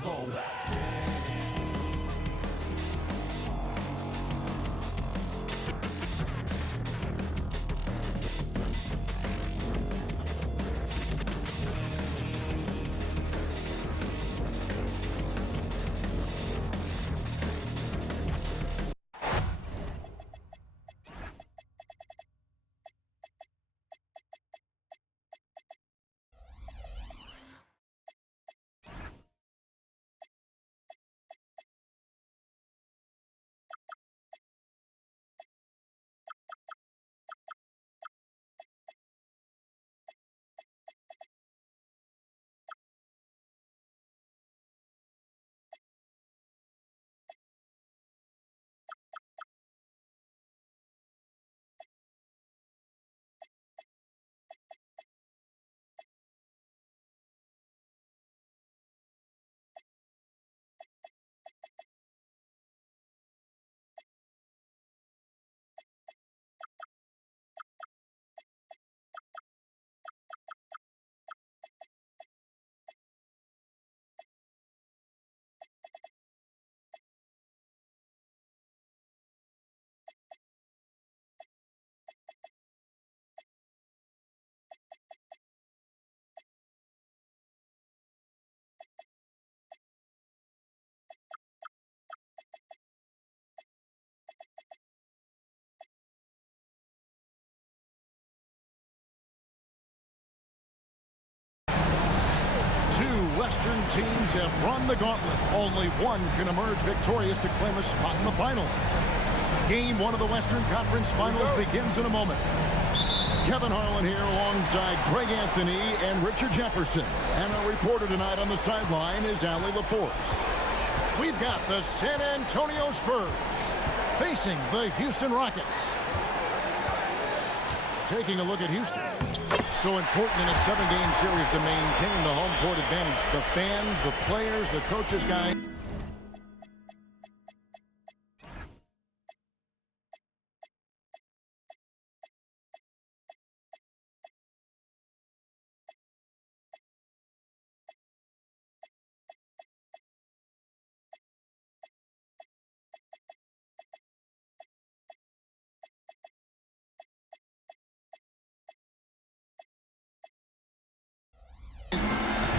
survival. Western teams have run the gauntlet. Only one can emerge victorious to claim a spot in the finals. Game one of the Western Conference Finals begins in a moment. Kevin Harlan here alongside Greg Anthony and Richard Jefferson. And our reporter tonight on the sideline is Allie LaForce. We've got the San Antonio Spurs facing the Houston Rockets. Taking a look at Houston. So important in a 7-game series to maintain the home court advantage. The fans, the players, the coaches, guys.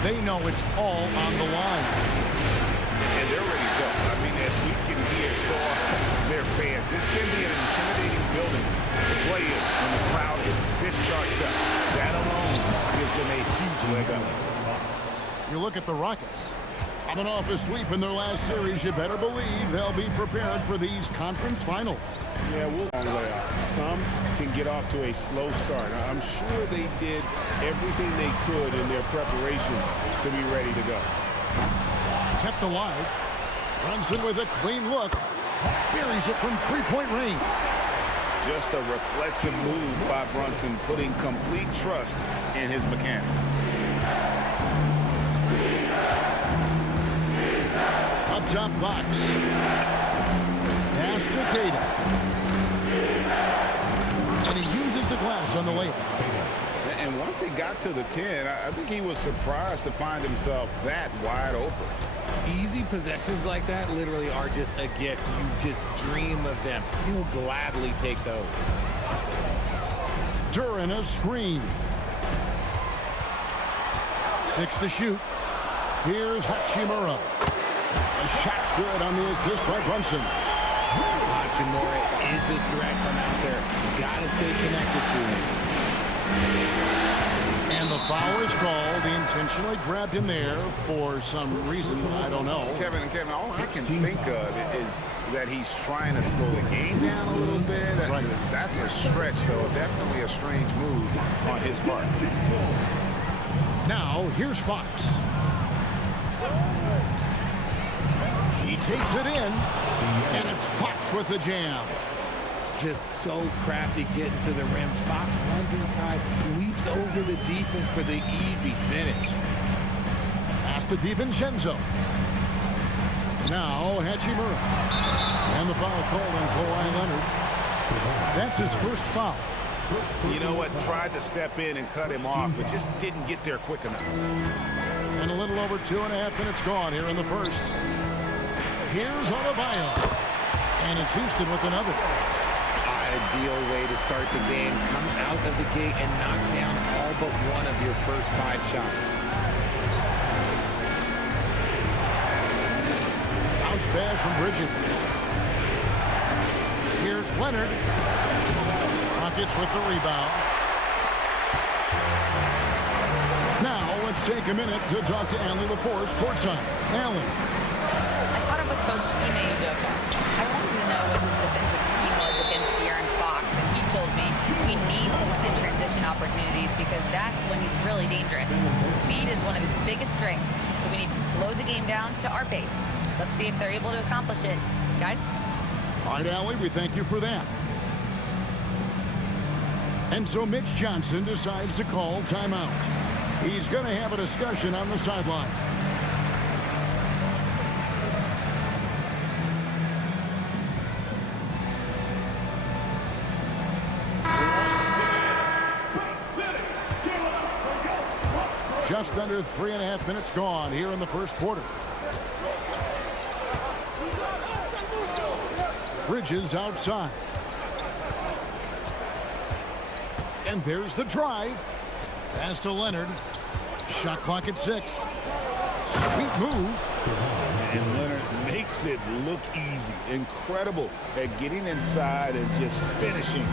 They know it's all on the line. And they're ready to go. I mean, as we can hear so often, their fans, this can be an intimidating building to play in when the crowd is this charged up. That alone gives them a huge leg up. You look at the Rockets. Coming off a sweep in their last series, you better believe they'll be prepared for these conference finals. Yeah, we'll long way out. Some can get off to a slow start. I'm sure they did everything they could in their preparation to be ready to go. Kept alive. Brunson with a clean look. Buries it from three-point range. Just a reflexive move by Brunson, putting complete trust in his mechanics. Up top, Fox. Pass to Gara. And he uses the glass on the layup. And once he got to the 10, I think he was surprised to find himself that wide open. Easy possessions like that literally are just a gift. You just dream of them. He'll gladly take those. Duran a screen. 6 to shoot. Here's Hachimura. The shot's good on the assist by Brunson. Hachimura is a threat from out there. Gotta stay connected to him. And the foul is called. He intentionally grabbed him there for some reason. I don't know. Kevin, all I can think of is that he's trying to slow the game down a little bit. Right. That's a stretch, though. Definitely a strange move on his part. Now, here's Fox. He takes it in, and it's Fox with the jam. Just so crafty getting to the rim. Fox runs inside, leaps over the defense for the easy finish. Pass to DiVincenzo. Now, Hachimura. And the foul called on Kawhi Leonard. That's his first foul. You know what? Tried to step in and cut him off, but just didn't get there quick enough. And a little over 2.5 minutes gone here in the first. Here's Adebayo. And it's Houston with another. Ideal way to start the game. Come out of the gate and knock down all but one of your first 5 shots. Bounce pass from Bridges. Here's Leonard. Rockets with the rebound. Now let's take a minute to talk to Allie LaForce courtside. Allie. I caught up with Coach Ime Udoka. I wanted to know what his defensive scheme was against De'Aaron Fox, and he told me we need to limit transition opportunities because that's when he's really dangerous. Speed is one of his biggest strengths, so we need to slow the game down to our pace. Let's see if they're able to accomplish it. Guys? All right, Allie, we thank you for that. And so Mitch Johnson decides to call timeout. He's going to have a discussion on the sideline. Just under 3.5 minutes gone here in the first quarter. Bridges outside. And there's the drive. Pass to Leonard. Shot clock at 6. Sweet move. And Leonard makes it look easy. Incredible at getting inside and just finishing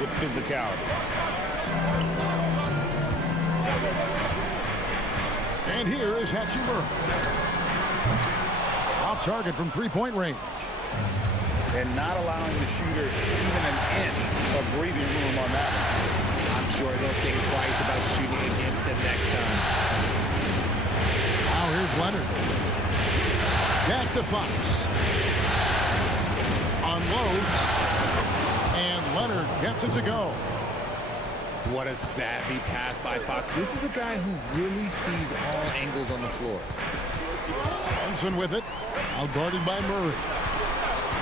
with physicality. And here is Hachimura. Off target from three-point range. And not allowing the shooter even an inch of breathing room on that one. I'm sure they'll think twice about shooting against him next time. Now here's Leonard. Back to Fox. Unloads. And Leonard gets it to go. What a savvy pass by Fox. This is a guy who really sees all angles on the floor. Brunson with it. Out guarded by Murray.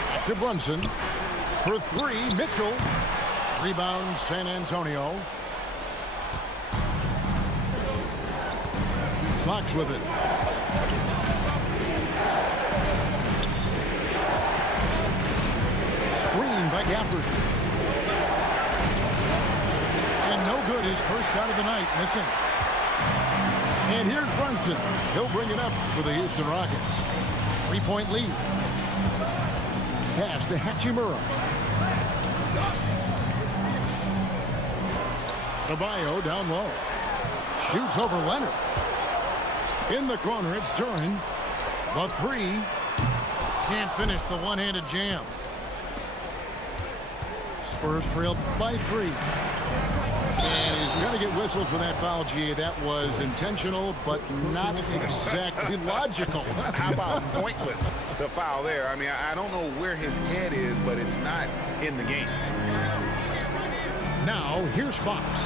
Back to Brunson. For 3, Mitchell. Rebound, San Antonio. Fox with it. Screen by Gafford. And no good, his first shot of the night, missing. And here's Brunson. He'll bring it up for the Houston Rockets. 3-point lead. Pass to Hachimura. Adebayo down low. Shoots over Leonard. In the corner, it's Duran. The 3. Can't finish the one-handed jam. Spurs trail by 3. And he's going to get whistled for that foul, G. That was intentional, but not exactly logical. How about pointless to foul there? I mean, I don't know where his head is, but it's not in the game. Now, here's Fox.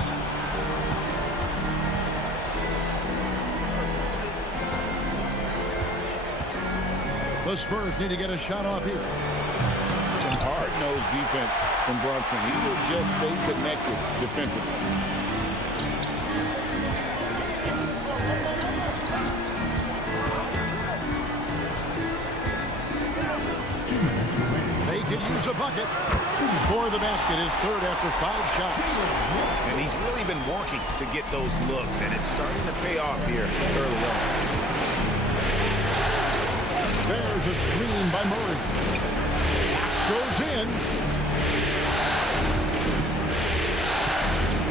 The Spurs need to get a shot off here. Some hard-nosed defense from Brunson. He will just stay connected defensively. They could use a bucket. Score the basket, his third after 5 shots. And he's really been working to get those looks, and it's starting to pay off here early on. There's a screen by Murray. Goes in.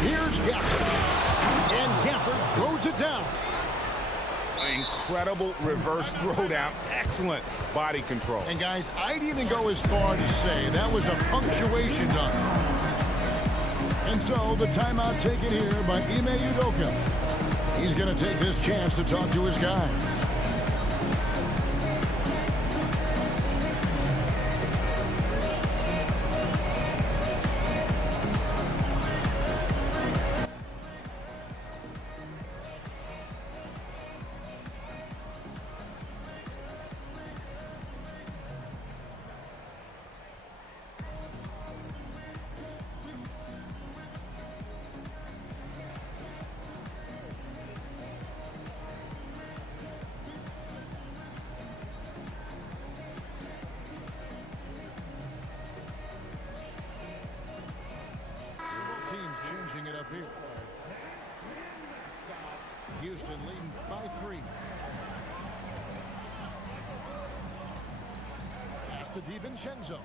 Here's Gafford. And Gafford throws it down. Incredible reverse throwdown. Excellent body control. And guys, I'd even go as far to say that was a punctuation dunk. And so the timeout taken here by Ime Udoka. He's going to take this chance to talk to his guys. here. Houston leading by 3. Pass to DiVincenzo.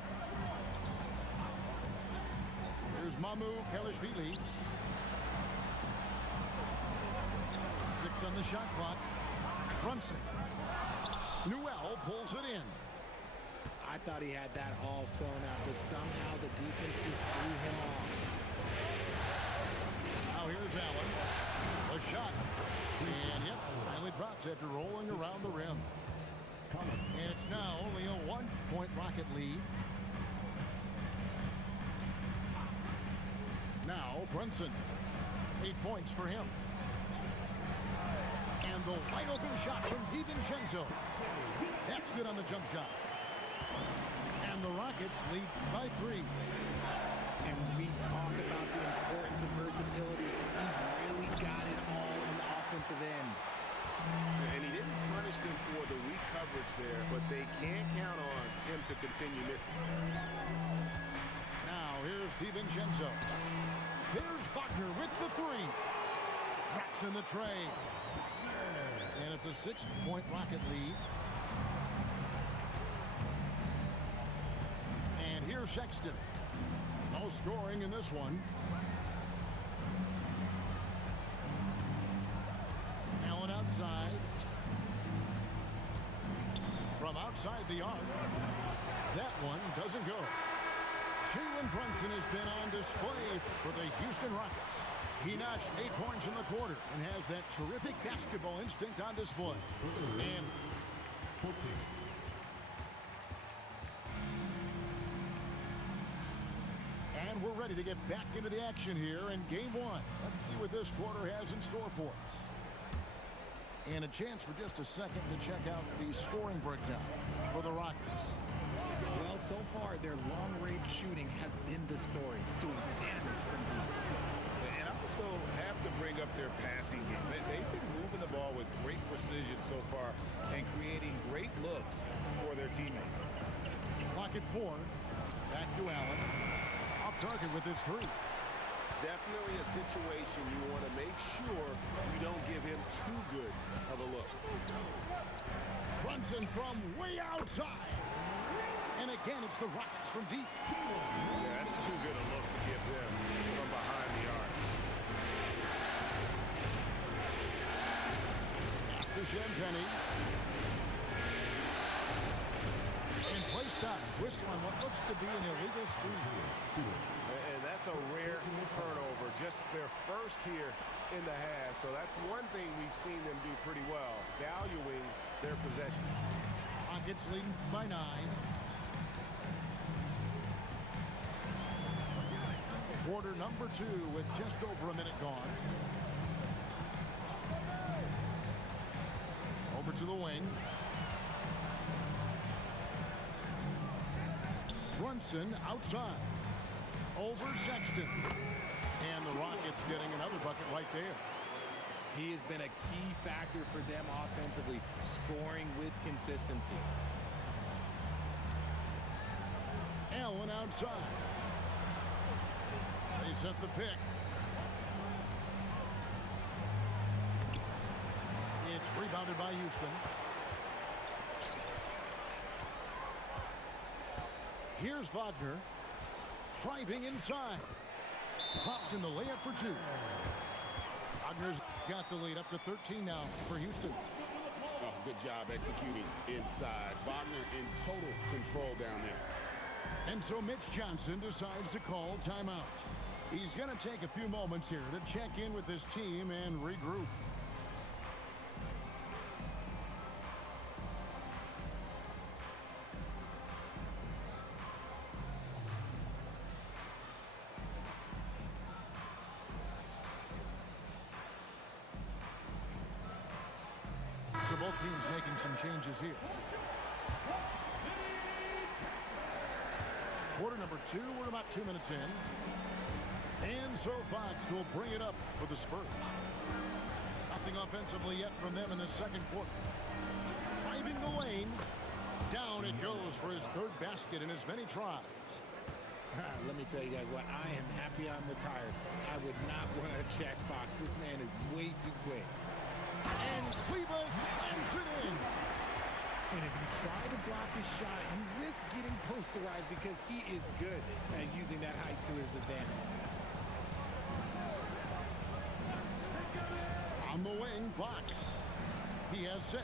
Here's Mamu Kelishvili. 6 on the shot clock. Brunson. Newell pulls it in. I thought he had that all sewn out, but somehow the defense just threw him off. Now here's Allen. A shot. And yep, finally drops after rolling around the rim. And it's now only a 1-point Rocket lead. Now Brunson. 8 points for him. And the wide open shot from DiVincenzo. That's good on the jump shot. And the Rockets lead by 3. And we talk about the importance of versatility. He's really got it all on the offensive end. And he didn't punish them for the weak coverage there, but they can't count on him to continue missing. Now here's DiVincenzo. There's Wagner with the 3. Drops in the tray. And it's a 6-point Rocket lead. And here's Sexton. No scoring in this one. Allen outside. From outside the arc. That one doesn't go. Jalen Brunson has been on display for the Houston Rockets. He notched 8 points in the quarter and has that terrific basketball instinct on display. And we're ready to get back into the action here in game 1. Let's see what this quarter has in store for us. And a chance for just a second to check out the scoring breakdown for the Rockets. Well, so far, their long-range shooting has been the story, doing damage from deep. And I also have to bring up their passing game. They've been moving the ball with great precision so far and creating great looks for their teammates. Clock at 4. Back to Allen. Off target with his 3. Definitely a situation you want to make sure you don't give him too good of a look. Brunson from way outside. And again, it's the Rockets from deep. Yeah, that's too good a look to give them from behind the arc. After Champagny. And play stops. Whistle on what looks to be an illegal screen. And that's a rare turnover. Just their first here in the half. So that's one thing we've seen them do pretty well, valuing their possession. Rockets leading by 9. Quarter number 2 with just over a minute gone. Over to the wing. Brunson outside. Over Sexton. And the Rockets getting another bucket right there. He has been a key factor for them offensively, scoring with consistency. Allen outside. They set the pick. It's rebounded by Houston. Here's Wagner. Driving inside. Pops in the layup for 2. Wagner's got the lead up to 13 now for Houston. Oh, good job executing inside. Wagner in total control down there. And so Mitch Johnson decides to call timeout. He's going to take a few moments here to check in with his team and regroup. So both teams making some changes here. Quarter number 2, we're about 2 minutes in. And so Fox will bring it up for the Spurs. Nothing offensively yet from them in the second quarter. Driving the lane. Down it goes for his 3rd basket in as many tries. Let me tell you guys what, I am happy I'm retired. I would not want to check Fox. This man is way too quick. And Kleba slams it in. And if you try to block his shot, you risk getting posterized because he is good at using that height to his advantage. On the wing, Fox. He has 6.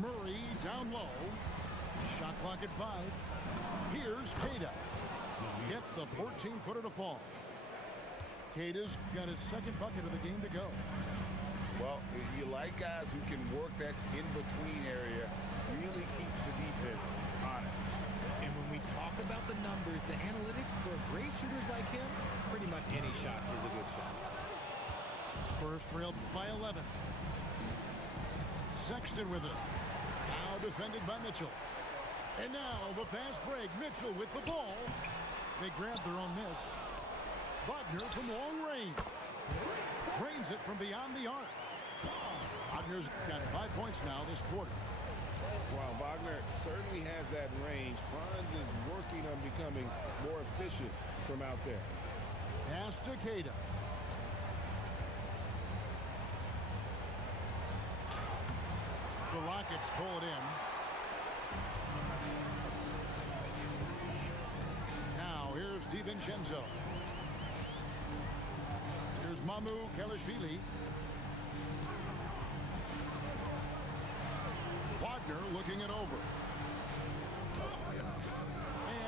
Murray down low. Shot clock at 5. Here's Gara. Gets the 14-footer to fall. Gara's got his second bucket of the game to go. Well, you like guys who can work that in-between area, really keeps the defense honest. And when we talk about the numbers, the analytics for great shooters like him, pretty much any shot is a good shot. Spurs trailed by 11. Sexton with it. Now defended by Mitchell. And now the fast break. Mitchell with the ball. They grab their own miss. Wagner from long range. Drains it from beyond the arc. Wagner's got 5 points now this quarter. While Wagner certainly has that range, Franz is working on becoming more efficient from out there. Pass to Gara. The Rockets pull it in. Now here's DiVincenzo. Here's Mamu Kelishvili. Wagner looking it over.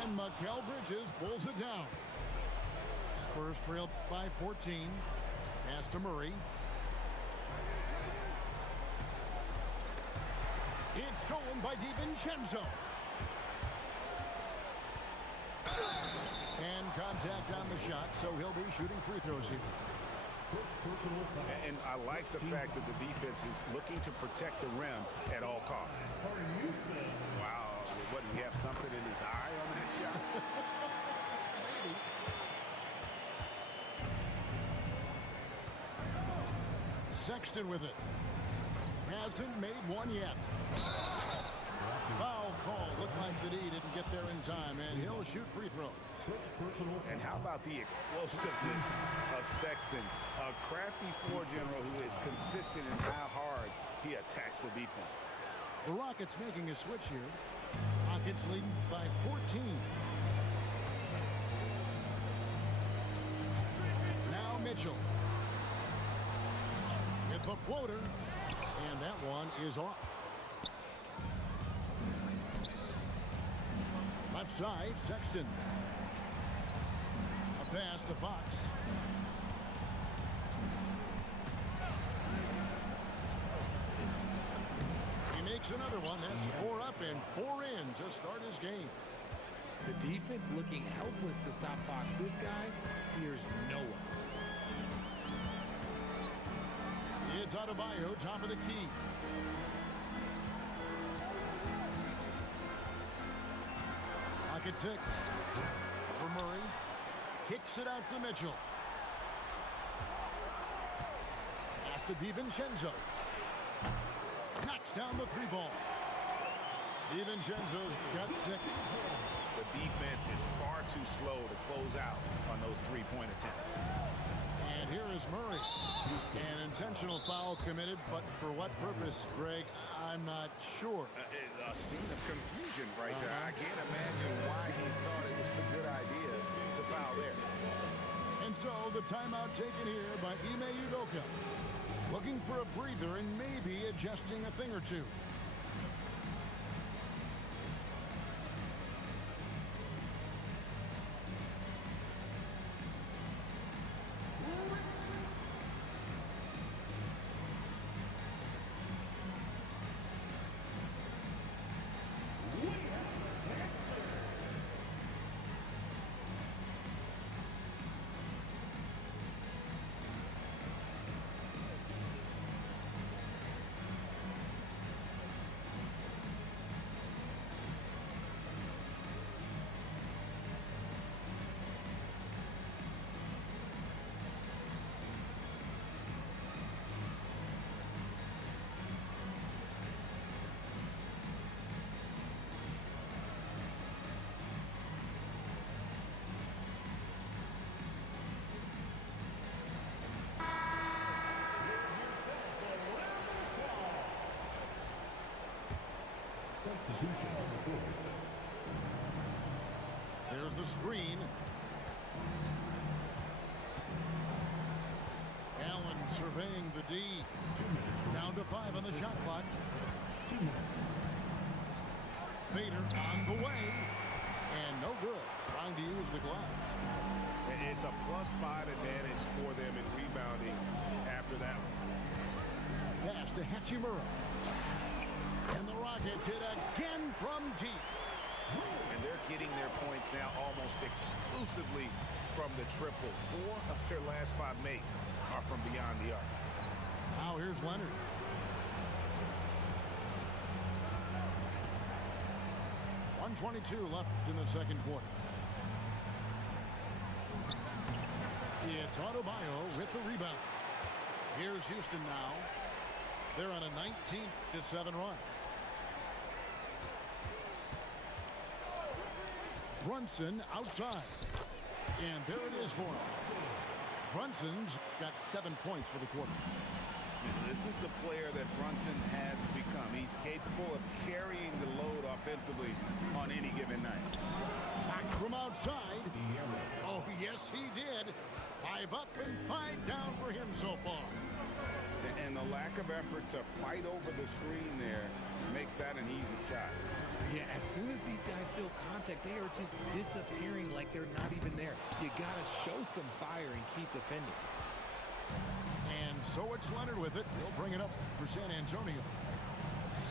And Mikal Bridges pulls it down. Spurs trailed by 14. Pass to Murray. It's stolen by DiVincenzo. And contact on the shot, so he'll be shooting free throws here. And I like the fact that the defense is looking to protect the rim at all costs. Wow, what, do you have something in his eye on that shot? Maybe. Sexton with it. Hasn't made one yet. Foul call. Looked like the D didn't get there in time, and he'll shoot free throws. And how about the explosiveness of Sexton? A crafty floor general who is consistent in how hard he attacks the defense. The Rockets making a switch here. Rockets leading by 14. Now Mitchell. With the floater. And that one is off. Left side, Sexton. A pass to Fox. He makes another one. That's 4 up and 4 in to start his game. The defense looking helpless to stop Fox. This guy fears no one. It's Adebayo, top of the key. Pocket 6 for Murray. Kicks it out to Mitchell. Pass to DiVincenzo. Knocks down the 3-ball. DiVincenzo's got 6. The defense is far too slow to close out on those 3-point attempts. And here is Murray. An intentional foul committed, but for what purpose, Greg, I'm not sure. A scene of confusion right there. I can't imagine why he thought it was a good idea to foul there. And so the timeout taken here by Ime Udoka. Looking for a breather and maybe adjusting a thing or two. There's the screen. Allen surveying the D. Down to 5 on the shot clock. Fader on the way. And no good. Trying to use the gloves. It's a +5 advantage for them in rebounding after that one. Pass to Hachimura. And the Rockets hit again from deep. And they're getting their points now almost exclusively from the triple. 4 of their last 5 makes are from beyond the arc. Now here's Leonard. .122 left in the second quarter. It's Adebayo with the rebound. Here's Houston now. They're on a 19-7 run. Brunson outside. And there it is for him. Brunson's got 7 points for the quarter. This is the player that Brunson has become. He's capable of carrying the load offensively on any given night. Back from outside. Oh, yes, he did. 5 up and 5 down for him so far. And the lack of effort to fight over the screen there makes that an easy shot. Yeah, as soon as these guys feel contact, they are just disappearing like they're not even there. You got to show some fire and keep defending. And so it's Leonard with it. He'll bring it up for San Antonio.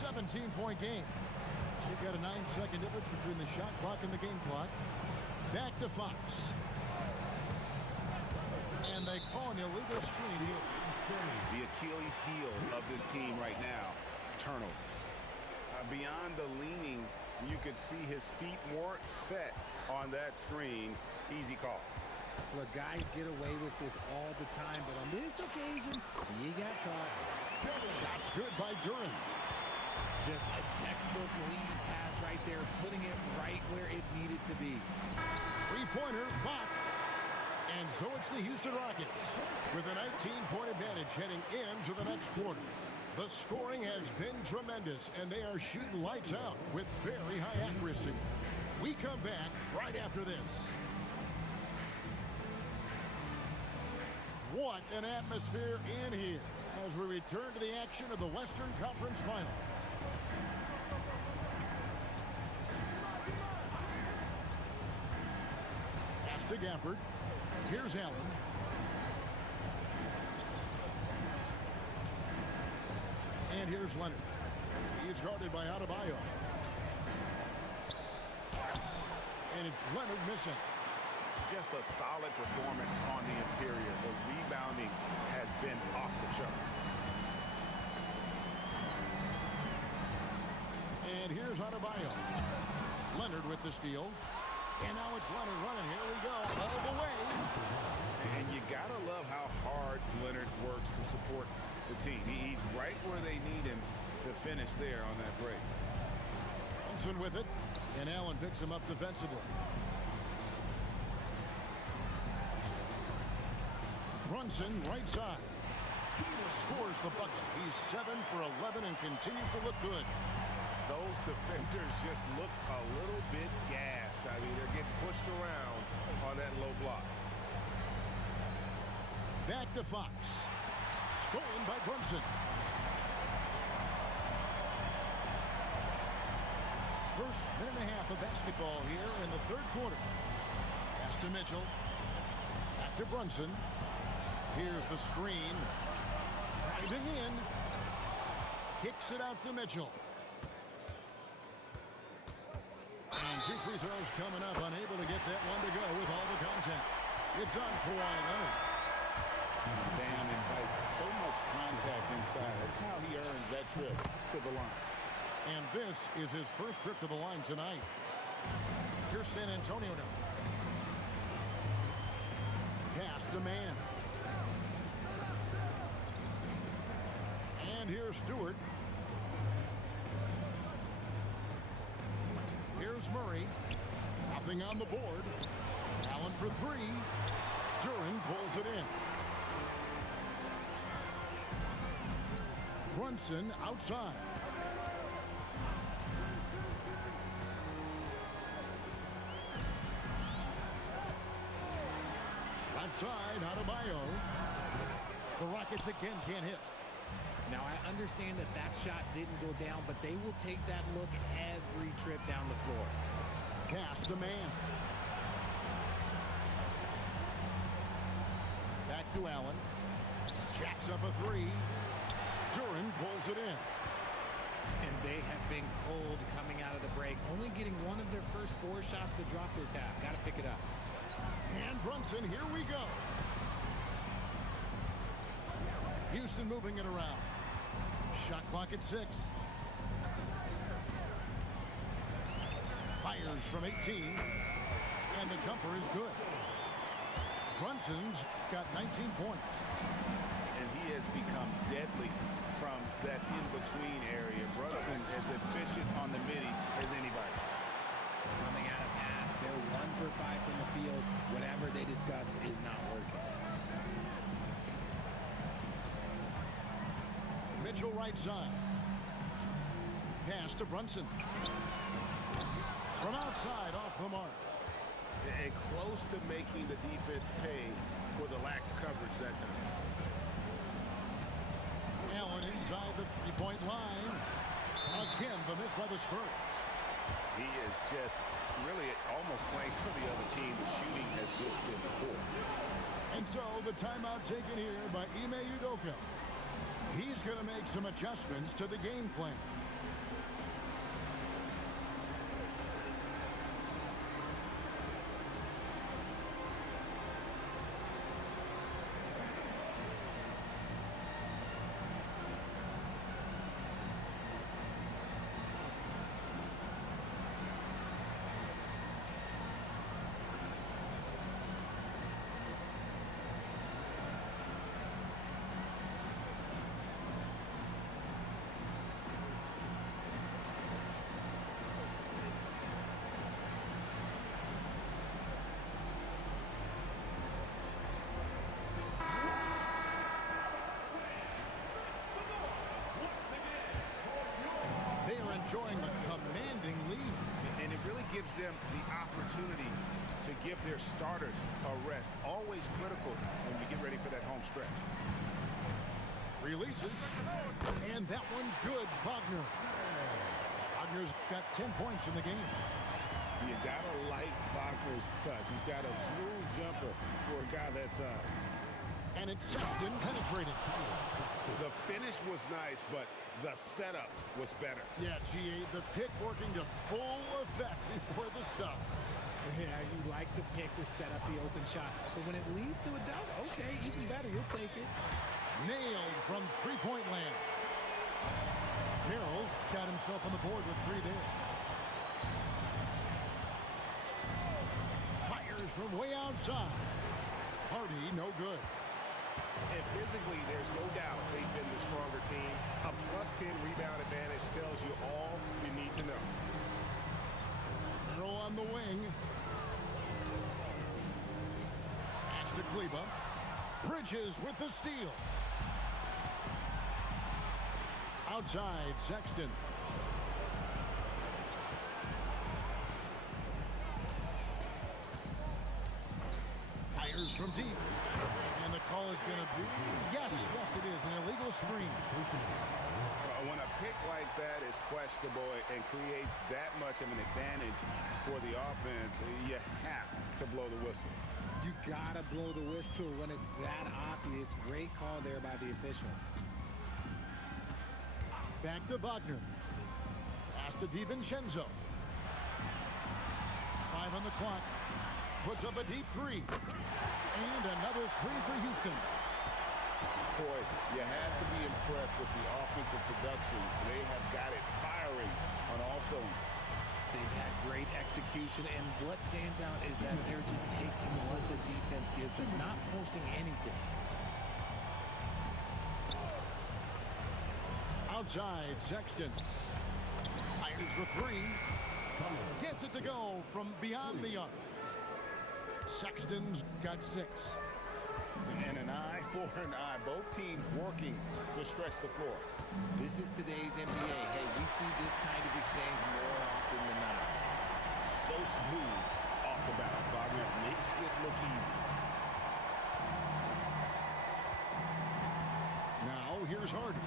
17-point game. They've got a 9-second difference between the shot clock and the game clock. Back to Fox. And they call an illegal screen here. The Achilles heel of this team right now, turnover. Beyond the leaning, you could see his feet more set on that screen. Easy call. Look, guys get away with this all the time, but on this occasion, he got caught. Shot's good by Duran. Just a textbook lead pass right there, putting it right where it needed to be. 3-pointer, Fox. And so it's the Houston Rockets with a 19-point advantage heading into the next quarter. The scoring has been tremendous, and they are shooting lights out with very high accuracy. We come back right after this. What an atmosphere in here as we return to the action of the Western Conference Final. Pass to Gafford. Here's Allen. And here's Leonard. He's guarded by Adebayo. And it's Leonard missing. Just a solid performance on the interior. The rebounding has been off the charts. And here's Adebayo. Leonard with the steal. And now it's Leonard running. Here we go. All the way. And you got to love how hard Leonard works to support the team. He's right where they need him to finish there on that break. Brunson with it. And Allen picks him up defensively. Brunson right side. Scores the bucket. He's 7 for 11 and continues to look good. Those defenders just look a little bit gassed. I mean, they're getting pushed around on that low block. Back to Fox. Stolen by Brunson. First minute and a half of basketball here in the third quarter. Pass to Mitchell. Back to Brunson. Here's the screen. Driving in. Kicks it out to Mitchell. And 2 free throws coming up. Unable to get that one to go with all the contact. It's on Kawhi Leonard. Bam invites so much contact inside. That's how he earns that trip to the line. And this is his first trip to the line tonight. Here's San Antonio now. Pass to Man. And here's Stewart. Here's Murray. Nothing on the board. Allen for 3. Duran pulls it in. Brunson outside. Adebayo. The Rockets again can't hit. Now, I understand that that shot didn't go down, but they will take that look every trip down the floor. Pass to man. Back to Allen. Jacks up a three. Duran pulls it in. And they have been cold coming out of the break, only getting one of their first 4 shots to drop this half. Got to pick it up. And Brunson, here we go. Houston moving it around. Shot clock at 6. Fires from 18. And the jumper is good. Brunson's got 19 points. And he has become deadly from that in-between area. Brunson as efficient on the midi as anybody. Coming out of half, they're 1 for 5 from the field. Whatever they discussed is not working. Mitchell right side. Pass to Brunson. From outside, off the mark. And close to making the defense pay for the lax coverage that time. Allen inside the three-point line. Again, the miss by the Spurs. He is just really almost playing for the other team. The shooting has just been poor. And so the timeout taken here by Ime Udoka. He's going to make some adjustments to the game plan. Enjoying a commanding lead. And it really gives them the opportunity to give their starters a rest. Always critical when you get ready for that home stretch. Releases. And that one's good. Wagner. Wagner's got 10 points in the game. You gotta like Wagner's touch. He's got a smooth jumper for a guy that size. And it's Sexton penetrating. The finish was nice, but the setup was better. Yeah, GA, the pick working to full effect before the stuff. Yeah, you like the pick to set up the open shot. But when it leads to a dunk, okay, even better, you'll take it. Nailed from three-point land. Merrill's got himself on the board with 3 there. Fires from way outside. Hardy, no good. And physically, there's no doubt they've been the stronger team. A +10 rebound advantage tells you all you need to know. Merrill on the wing. Pass to Kleba. Bridges with the steal. Outside, Sexton. Fires from deep. And the call is going to be, yes, it is, an illegal screen. When a pick like that is questionable and creates that much of an advantage for the offense, you have to blow the whistle. You gotta blow the whistle when it's that obvious. Great call there by the official. Back to Wagner. Pass to DiVincenzo. 5 on the clock. Puts up a deep 3. And another 3 for Houston. Boy, you have to be impressed with the offensive production. They have got it firing on all cylinders. They've had great execution, and what stands out is that they're just taking what the defense gives them, not forcing anything. Outside, Sexton. Fires the 3. Gets it to go from beyond the arc. Sexton's got 6. And an eye for an eye. Both teams working to stretch the floor. This is today's NBA. Hey, we see this kind of exchange more often than not. So smooth off the bounce. Wagner makes it look easy. here's Hardy.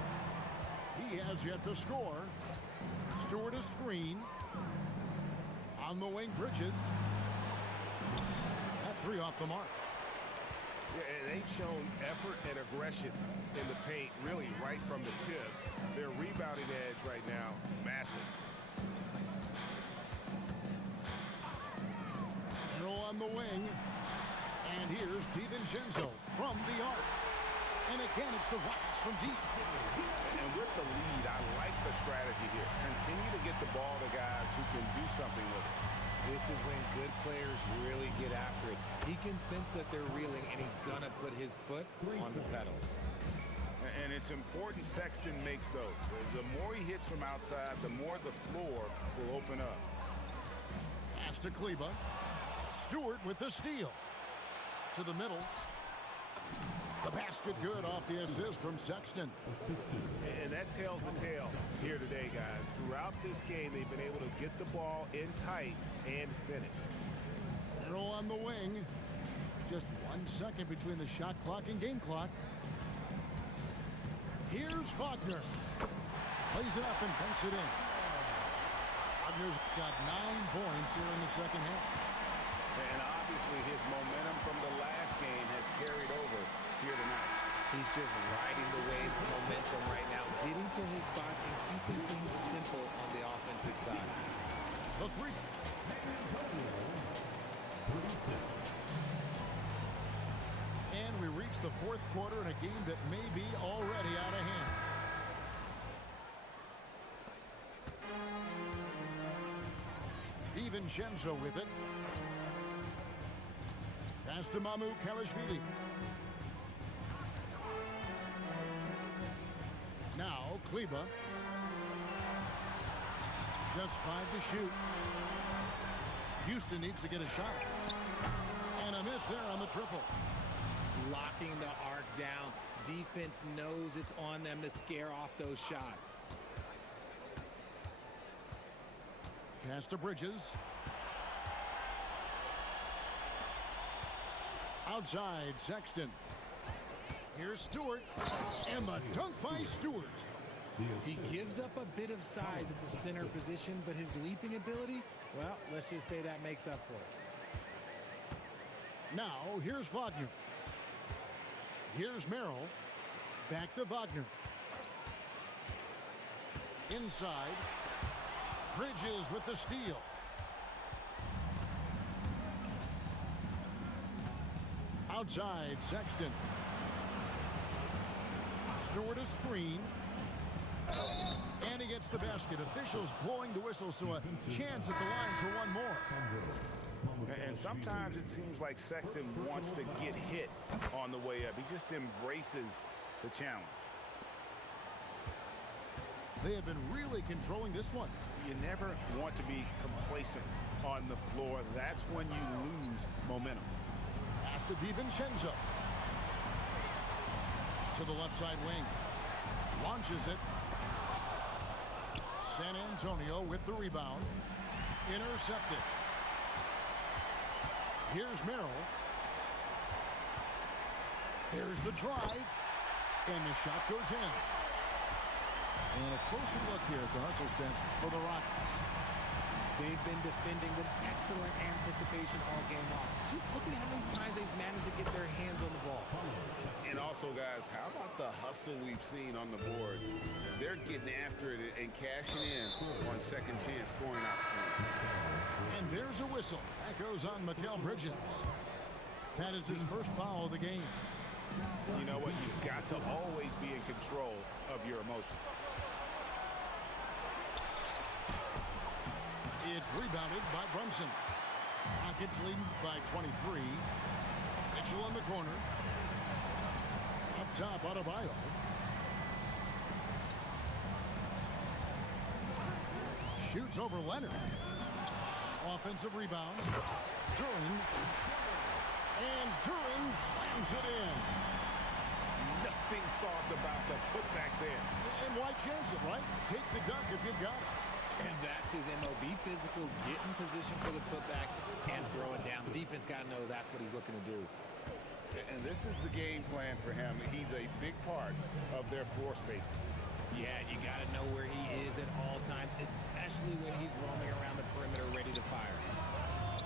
He has yet to score. Stewart a screen. On the wing, Bridges. That three off the mark. Yeah, and they've shown effort and aggression in the paint, really right from the tip. Their rebounding edge right now, massive. Merrill on the wing. And here's DiVincenzo from the arc. And again, it's the Rockets from deep. And with the lead, I like the strategy here. Continue to get the ball to guys who can do something with it. This is when good players really get after it. He can sense that they're reeling, and he's going to put his foot on the pedal. And it's important Sexton makes those. The more he hits from outside, the more the floor will open up. Pass to Kleba. Stewart with the steal. To the middle. The basket good off the assist from Sexton. And that tells the tale here today, guys. Throughout this game, they've been able to get the ball in tight and finish. Merrill on the wing. Just 1 second between the shot clock and game clock. Here's Wagner. Plays it up and banks it in. Wagner's got 9 points here in the second half. And obviously his momentum from the last game has carried over here tonight. He's just riding the wave of momentum right now, getting to his spots and keeping things simple on the offensive side. The three. And we reach the fourth quarter in a game that may be already out of hand. DiVincenzo with it. Pass to Mamu Kalashvili. Now Kleba. Just 5 to shoot. Houston needs to get a shot. And a miss there on the triple. Locking the arc down. Defense knows it's on them to scare off those shots. Pass to Bridges. Outside, Sexton. Here's Stewart. And the dunk by Stewart. He gives up a bit of size at the center position, but his leaping ability, well, let's just say that makes up for it. Now, here's Wagner. Here's Merrill. Back to Wagner. Inside. Bridges with the steal. Outside, Sexton. Stewart a screen. And he gets the basket. Officials blowing the whistle, so a chance at the line for one more. And sometimes it seems like Sexton wants to get hit on the way up. He just embraces the challenge. They have been really controlling this one. You never want to be complacent on the floor. That's when you lose momentum. Pass to DiVincenzo. To the left side wing. Launches it. San Antonio with the rebound. Intercepted. Here's Merrill. Here's the drive. And the shot goes in. And a closer look here at the hustle stats for the Rockets. They've been defending with excellent anticipation all game long. Just look at how many times they've managed to get their hands on the ball. And also, guys, how about the hustle we've seen on the boards? They're getting after it and cashing in on second chance scoring opportunities. And there's a whistle. That goes on Mikal Bridges. That is his first foul of the game. You know what? You've got to always be in control of your emotions. It's rebounded by Brunson. Rockets leading by 23. Mitchell in the corner. Up top, Adebayo. Shoots over Leonard. Offensive rebound. Duran. And Duran slams it in. Nothing soft about the putback there. And why chance it, right? Take the dunk if you've got it. And that's his MO. Be physical, get in position for the putback, and throw it down. The defense got to know that's what he's looking to do. And this is the game plan for him. He's a big part of their floor spacing. Yeah, you got to know where he is at all times, especially when he's roaming around the perimeter ready to fire.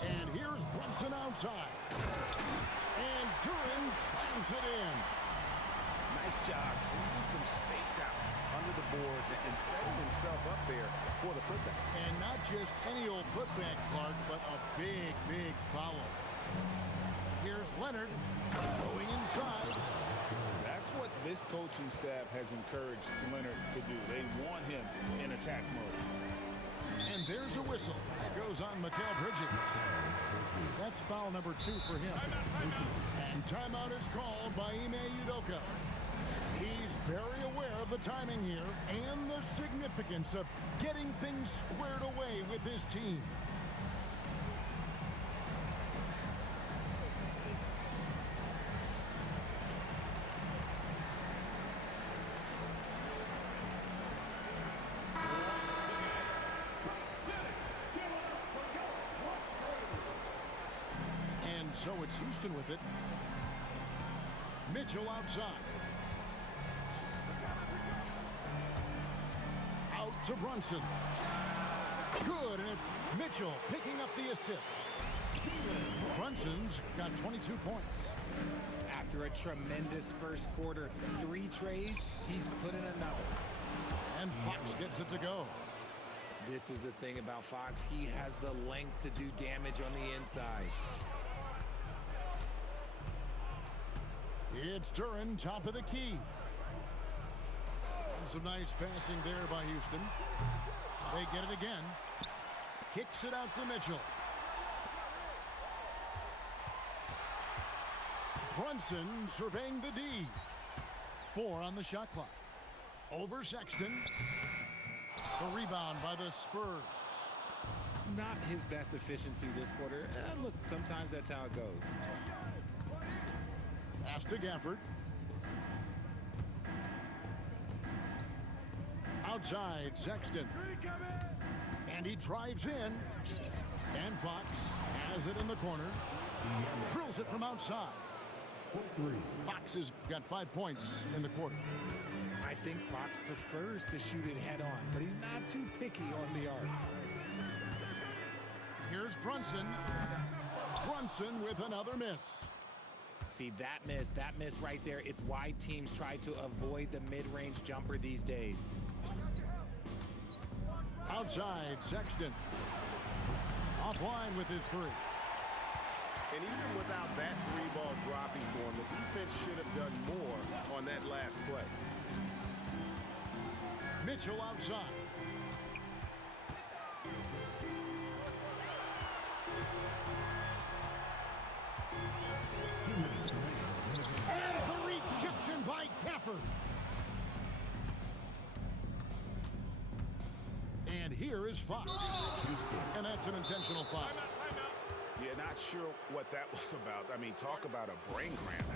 And here's Brunson outside. And Duran slams it in. Nice job cleaning some space out under the boards and setting himself up there for the putback. And not just any old putback, Clark, but a big, big follow. Here's Leonard going inside. That's what this coaching staff has encouraged Leonard to do. They want him in attack mode. And there's a whistle. It goes on Mikal Bridges. That's foul number 2 for him. And timeout is called by Ime Udoka. He's very aware of the timing here and the significance of getting things squared away with his team. And so it's Houston with it. Mitchell outside. Out to Brunson. Good, and it's Mitchell picking up the assist. Brunson's got 22 points. After a tremendous first quarter, 3 trays, he's put in another. And Fox gets it to go. This is the thing about Fox. He has the length to do damage on the inside. It's Duran, top of the key. And some nice passing there by Houston. They get it again. Kicks it out to Mitchell. Brunson surveying the D. 4 on the shot clock. Over Sexton. The rebound by the Spurs. Not his best efficiency this quarter. Look, sometimes that's how it goes. Pass to Gafford. Outside, Sexton. And he drives in. And Fox has it in the corner. Drills it from outside. Fox has got 5 points in the quarter. I think Fox prefers to shoot it head on, but he's not too picky on the arc. Here's Brunson. Brunson with another miss. See, that miss right there, it's why teams try to avoid the mid-range jumper these days. Outside, Sexton. Offline with his 3. And even without that 3-ball dropping for him, the defense should have done more on that last play. Mitchell outside. And the rejection by Gafford. And here is Fox. And that's an intentional foul. Yeah, not sure what that was about. I mean, talk about a brain cramp.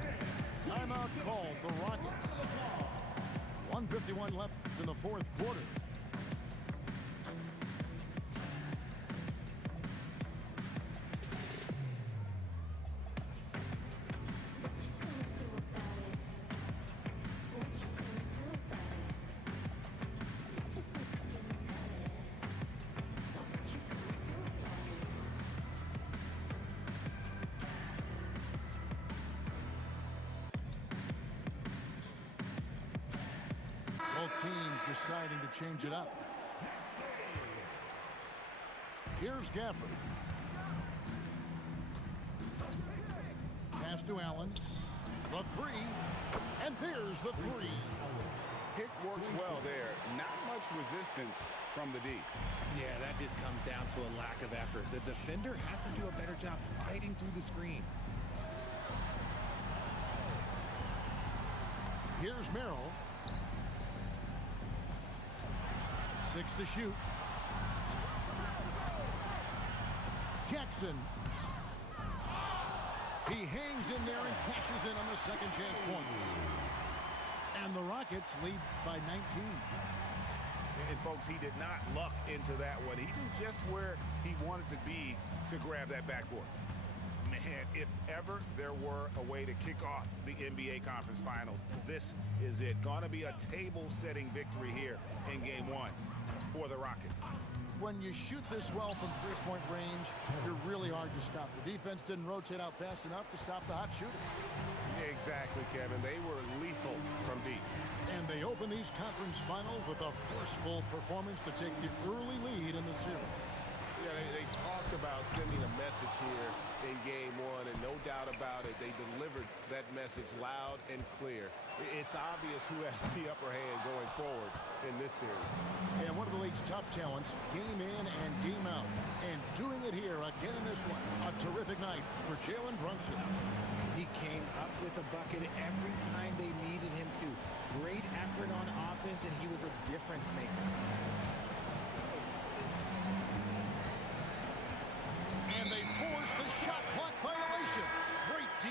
Timeout called the Rockets. 1:51 left in the 4th quarter. Both teams deciding to change it up. Here's Gafford. Pass to Allen. The 3. And there's the 3. Pick works well there. Not much resistance from the D. Yeah, that just comes down to a lack of effort. The defender has to do a better job fighting through the screen. Here's Merrill. 6 to shoot. Jackson. He hangs in there and cashes in on the second chance points. And the Rockets lead by 19. And folks, he did not luck into that one. He knew just where he wanted to be to grab that backboard. Man, if ever there were a way to kick off the NBA Conference Finals, this is it. Gonna be a table-setting victory here in Game 1 for the Rockets. When you shoot this well from three-point range, you're really hard to stop. The defense didn't rotate out fast enough to stop the hot shooter. Exactly, Kevin. They were lethal from deep. And they open these conference finals with a forceful performance to take the early lead in the series. Yeah, they talked about sending a message here in Game 1, and no doubt about it, they delivered that message loud and clear. It's obvious who has the upper hand going forward in this series. And one of the league's top talents, game in and game out. And doing it here again in this one. A terrific night for Jalen Brunson. He came up with a bucket every time they needed him to. Great effort on offense, and he was a difference maker. And they force the shot clock violation. Great D.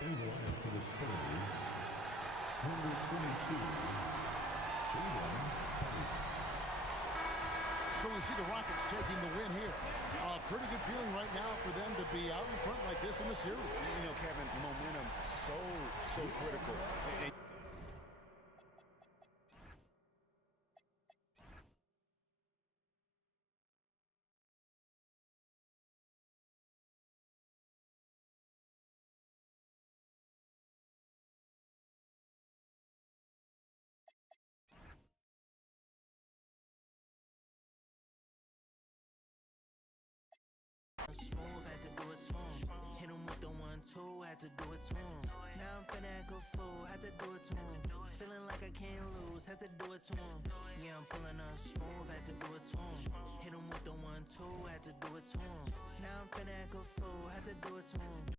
And line for the Spurs, number 22, Jalen. So we see the Rockets taking the win here. A pretty good feeling right now for them to be out in front like this in the series. You know, Kevin, momentum so critical. And Smooth, had to do it to him. Hit him with the 1-2, had to do it to him. Now I'm finna act a fool, had to do it to him. Feeling like I can't lose, had to do it to him. Yeah, I'm pulling up smooth, had to do it to him. Hit him with the 1-2, had to do it to him. Now I'm finna act a fool, had to do it to him.